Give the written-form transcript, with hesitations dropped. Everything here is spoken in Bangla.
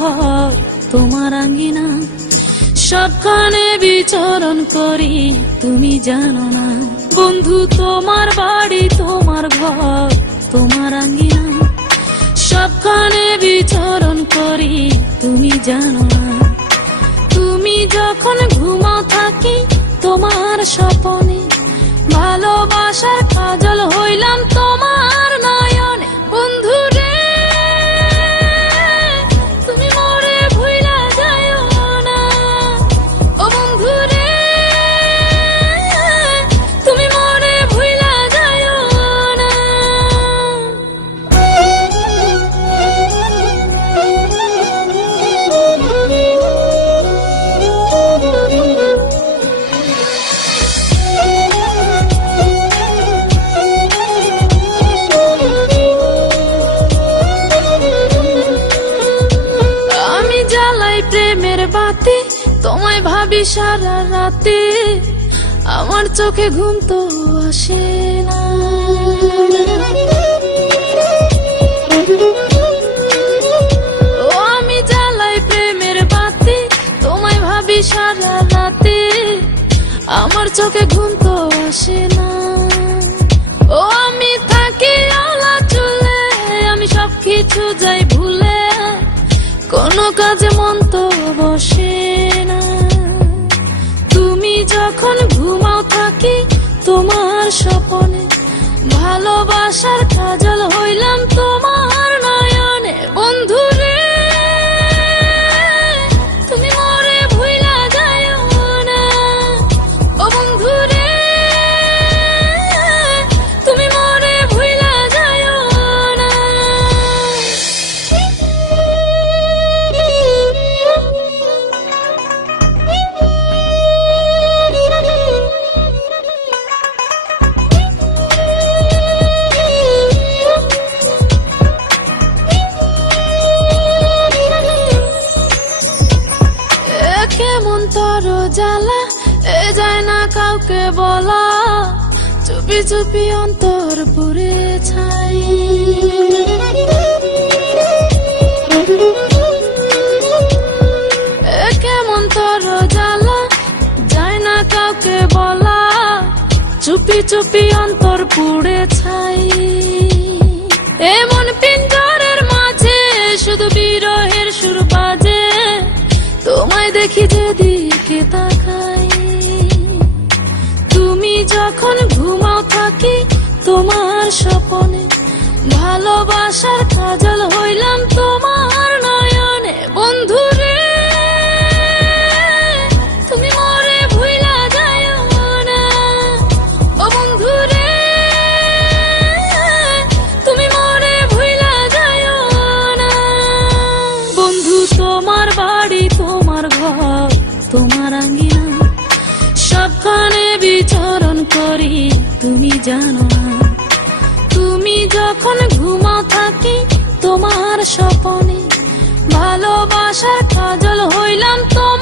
ঘর তোমার আঙ্গিনা, সবখানে বিচরণ করি তুমি জানো না। বন্ধু তোমার বাড়ি তোমার ঘর তোমার আঙ্গিনা, সবখানে বিচরণ করি তুমি জানো না। তুমি যখন ঘুমাও থাকি তোমার স্বপনে, ভালোবাসার কাজল হইলাম তোমার নয়নে। বন্ধু রে তুমি মোরে ভুইলা যাইও না, ও বন্ধু রে তুমি মোরে ভুইলা যাইও না। প্রেমের বাতি তোমায় ভাবি সারা রাতে, আমার চোখে ঘুম তো আসে না। ও আমি জ্বালাই প্রেমের বাতি তোমায় ভাবি সারা রাতে, আমার চোখে ঘুম তো আসে না। ও আমি থাকি আলা চুলে, আমি সবকিছু যাই ভুলে, কোনো কাজে মন তো বসে না। তুমি যখন ঘুমাও থাকি তোমার স্বপনে, ভালোবাসার কাজল হইলাম তোমার নয়নে। বন্ধু রে তুমি মোরে ভুইলা যাইও না, ও বন্ধু রে তুমি মোরে ভুইলা যাইও না। কেমন তর জ্বালা এ যায় না কাউকে বলা, চুপি চুপি অন্তর পুড়ে ছাই। কেমন তর জ্বালা যায় না কাউকে বলা, চুপি চুপি অন্তর পুড়ে ছাই। এমন পিঞ্জরের মাঝে শুধু বিরহের সুর বাজে, তোমায় দেখি যেদিকে তাকাই। তুমি যখন ঘুমাও থাকি তোমার স্বপনে, ভালোবাসার কাজল হইলাম তোমার নয়নে। বন্ধু রে তুমি মোরে ভুইলা যাইও না, ও বন্ধু রে তুমি মোরে ভুইলা যাইও না। বন্ধু তোমার বাড়ি তোমার ঘর তোমার আঙ্গিনা, সবখানে বিচরণ করি তুমি জানো না। তুমি যখন ঘুমাও থাকি তোমার স্বপনে, ভালোবাসার কাজল হইলাম তোমার